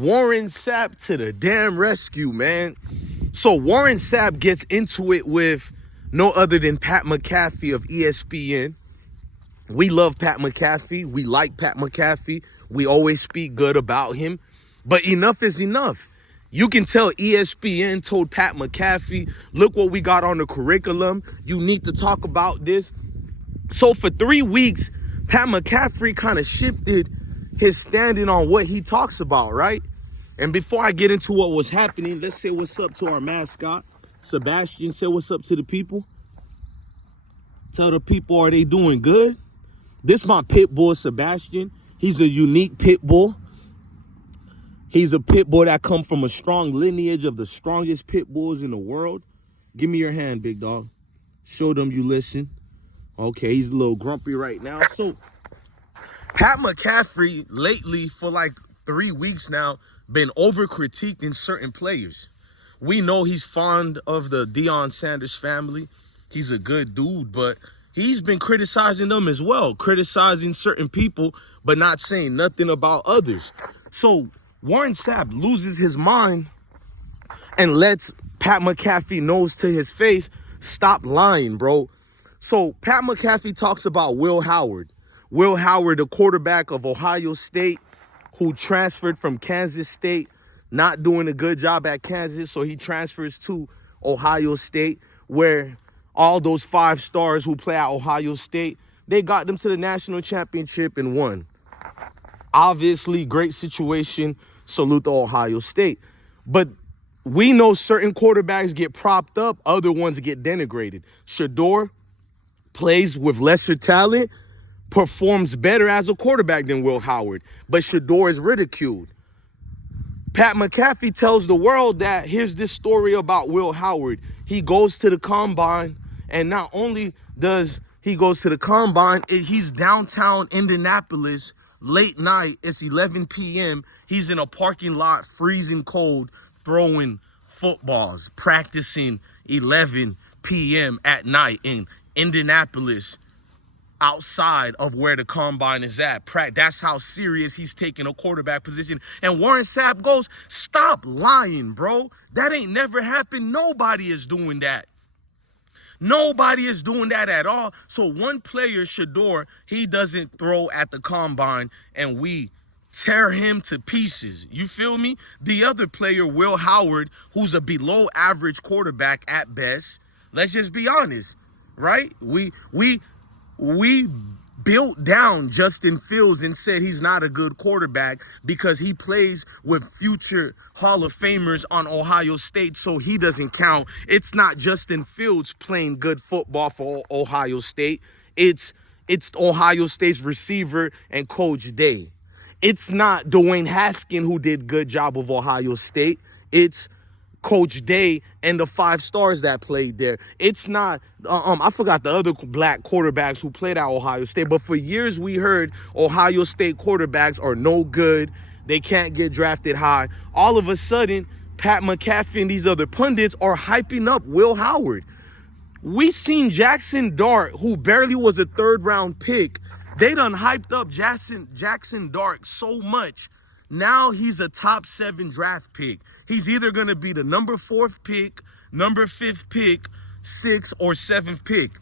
Warren Sapp to the damn rescue, man. So Warren Sapp gets into it with no other than Pat McAfee of ESPN. We love Pat McAfee. We like Pat McAfee. We always speak good about him. But enough is enough. You can tell ESPN told Pat McAfee, look what we got on the curriculum. You need to talk about this. So for 3 weeks, Pat McAfee kind of shifted his standing on what he talks about, right? And before I get into what was happening, let's say what's up to our mascot. Sebastian, say what's up to the people. Tell the people, are they doing good? This is my pit bull, Sebastian. He's a unique pit bull. He's a pit bull that comes from a strong lineage of the strongest pit bulls in the world. Give me your hand, big dog. Show them you listen. Okay, he's a little grumpy right now. So, Pat McAfee lately, for like 3 weeks now, been over-critiquing certain players. We know he's fond of the Deion Sanders family. He's a good dude, but he's been criticizing them as well, criticizing certain people, but not saying nothing about others. So Warren Sapp loses his mind and lets Pat McAfee knows to his face, stop lying, bro. So Pat McAfee talks about Will Howard. Will Howard, the quarterback of Ohio State, who transferred from Kansas State, not doing a good job at Kansas, so he transfers to Ohio State, where all those 5 stars who play at Ohio State, they got them to the national championship and won. Obviously, great situation. Salute to Ohio State. But we know certain quarterbacks get propped up, other ones get denigrated. Shador plays with lesser talent, performs better as a quarterback than Will Howard, but Shador is ridiculed. Pat McAfee tells the world that here's this story about Will Howard. He goes to the combine, and not only does he goes to the combine, he's downtown Indianapolis, late night, it's 11 p.m. He's in a parking lot, freezing cold, throwing footballs, practicing 11 p.m. at night in Indianapolis, outside of where the combine is at. That's how serious he's taking a quarterback position. And Warren Sapp goes, stop lying, bro. That ain't never happened. Nobody is doing that. Nobody is doing that at all. So one player, Shador, he doesn't throw at the combine and we tear him to pieces. You feel me? The other player, Will Howard, who's a below average quarterback at best. Let's just be honest, right? We built down Justin Fields and said he's not a good quarterback because he plays with future Hall of Famers on Ohio State, so he doesn't count. It's not Justin Fields playing good football for Ohio State. It's Ohio State's receiver and Coach Day. It's not Dwayne Haskins who did good job of Ohio State. It's Coach Day and the 5 stars that played there. It's not, I forgot the other black quarterbacks who played at Ohio State, but for years we heard Ohio State quarterbacks are no good. They can't get drafted high. All of a sudden, Pat McAfee and these other pundits are hyping up Will Howard. We seen Jackson Dart, who barely was a 3rd-round pick. They done hyped up Jackson Dart so much. Now he's a top 7 draft pick. He's either going to be the number 4th pick, number 5th pick, 6th or 7th pick.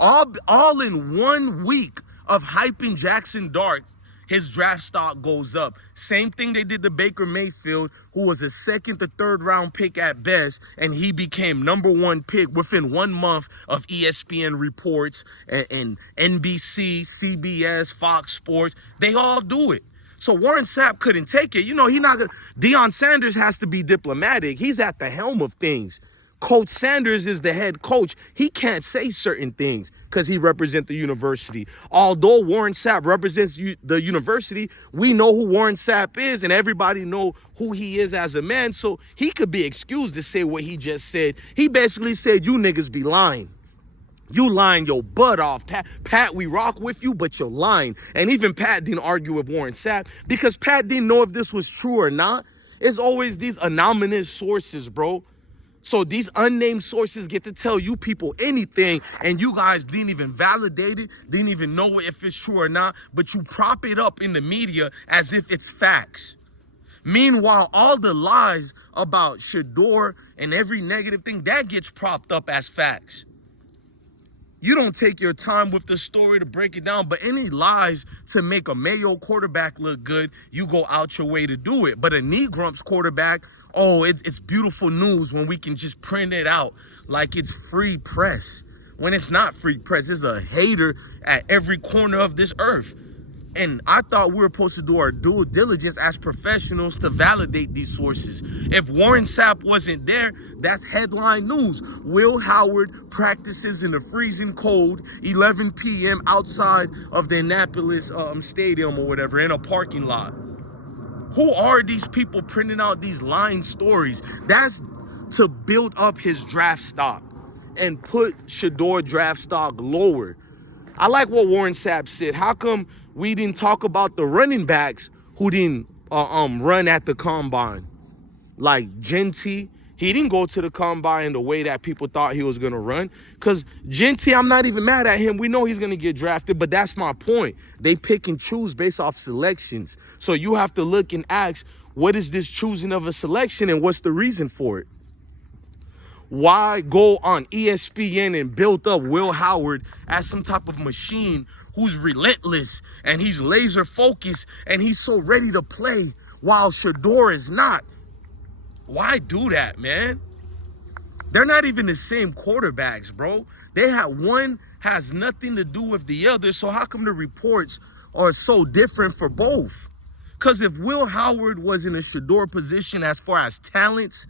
All in 1 week of hyping Jackson Dart, his draft stock goes up. Same thing they did to Baker Mayfield, who was a 2nd to 3rd round pick at best, and he became number 1 pick within 1 month of ESPN reports and NBC, CBS, Fox Sports. They all do it. So Warren Sapp couldn't take it. You know, Deion Sanders has to be diplomatic. He's at the helm of things. Coach Sanders is the head coach. He can't say certain things because he represents the university. Although Warren Sapp represents the university, we know who Warren Sapp is and everybody know who he is as a man. So he could be excused to say what he just said. He basically said, you niggas be lying. You lying your butt off, Pat, we rock with you, but you're lying. And even Pat didn't argue with Warren Sapp because Pat didn't know if this was true or not. It's always these anonymous sources, bro. So these unnamed sources get to tell you people anything, and you guys didn't even validate it, didn't even know if it's true or not, but you prop it up in the media as if it's facts. Meanwhile, all the lies about Shador and every negative thing, that gets propped up as facts. You don't take your time with the story to break it down, but any lies to make a Mayo quarterback look good, you go out your way to do it. But a knee grumps quarterback, oh, it's beautiful news when we can just print it out like it's free press. When it's not free press, it's a hater at every corner of this earth. And I thought we were supposed to do our due diligence as professionals to validate these sources. If Warren Sapp wasn't there, that's headline news. Will Howard practices in the freezing cold, 11 p.m. outside of the Annapolis stadium or whatever, in a parking lot. Who are these people printing out these lying stories? That's to build up his draft stock and put Shador draft stock lower. I like what Warren Sapp said. How come we didn't talk about the running backs who didn't run at the combine? Like Genty, he didn't go to the combine the way that people thought he was going to run. Because Genty, I'm not even mad at him. We know he's going to get drafted, but that's my point. They pick and choose based off selections. So you have to look and ask, what is this choosing of a selection and what's the reason for it? Why go on ESPN and build up Will Howard as some type of machine who's relentless and he's laser focused and he's so ready to play while Shador is not? Why do that, man? They're not even the same quarterbacks, bro. One has nothing to do with the other, so how come the reports are so different for both? Because if Will Howard was in a Shador position as far as talents,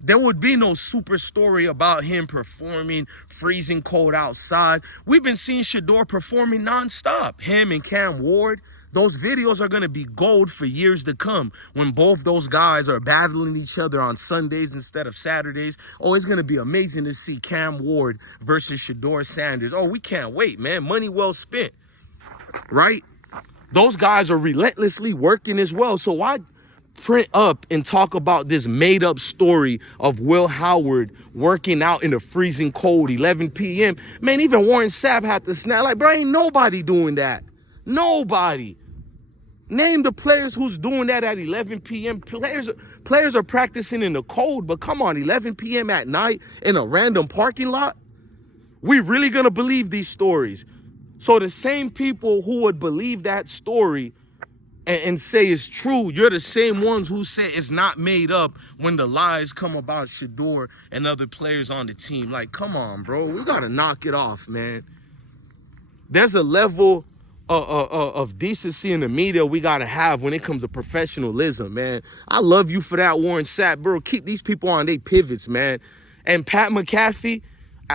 there would be no super story about him performing freezing cold outside. We've been seeing Shador performing nonstop. Him and Cam Ward, those videos are going to be gold for years to come when both those guys are battling each other on Sundays instead of Saturdays. Oh, it's going to be amazing to see Cam Ward versus Deion Sanders. Oh, we can't wait, man. Money well spent, right? Those guys are relentlessly working as well. So why print up and talk about this made up story of Will Howard working out in the freezing cold, 11 p.m. Man, even Warren Sapp had to snap. Like, bro, ain't nobody doing that. Nobody. Name the players who's doing that at 11 p.m. Players are practicing in the cold, but come on, 11 p.m. at night in a random parking lot? We really gonna believe these stories? So the same people who would believe that story and say it's true, you're the same ones who say it's not made up when the lies come about Shador and other players on the team. Like, come on, bro. We got to knock it off, man. There's a level of decency in the media we got to have when it comes to professionalism, man. I love you for that, Warren Sapp, bro. Keep these people on their pivots, man. And Pat McAfee,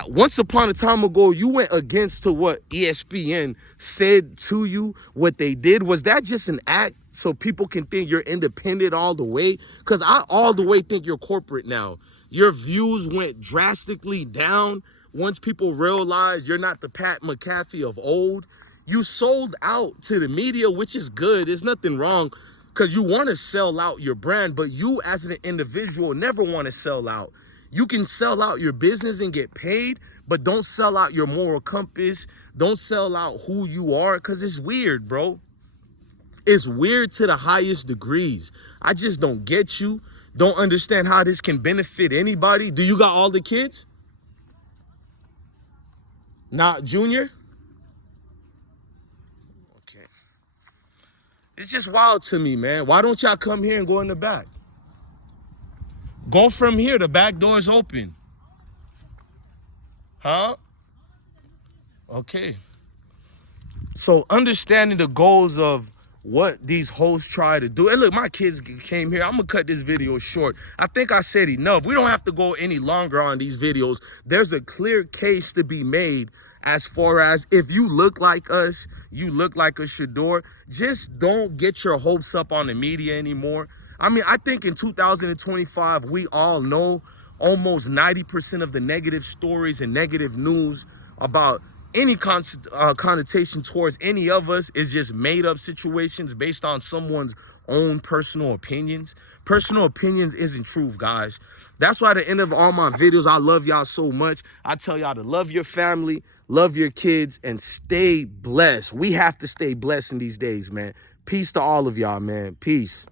once upon a time ago, you went against to what ESPN said to you, what they did. Was that just an act so people can think you're independent all the way? Because I all the way think you're corporate now. Your views went drastically down once people realized you're not the Pat McAfee of old. You sold out to the media, which is good. There's nothing wrong because you want to sell out your brand, but you as an individual never want to sell out. You can sell out your business and get paid, but don't sell out your moral compass. Don't sell out who you are, because it's weird, bro. It's weird to the highest degrees. I just don't get you. Don't understand how this can benefit anybody. Do you got all the kids? Not Junior? Okay. It's just wild to me, man. Why don't y'all come here and go in the back? Go from here. The back door's open. Huh? Okay. So understanding the goals of what these hosts try to do. And look, my kids came here. I'm going to cut this video short. I think I said enough. We don't have to go any longer on these videos. There's a clear case to be made as far as if you look like us, you look like a Shador, just don't get your hopes up on the media anymore. I mean, I think in 2025, we all know almost 90% of the negative stories and negative news about any connotation towards any of us is just made up situations based on someone's own personal opinions. Personal opinions isn't truth, guys. That's why at the end of all my videos, I love y'all so much. I tell y'all to love your family, love your kids, and stay blessed. We have to stay blessed in these days, man. Peace to all of y'all, man. Peace.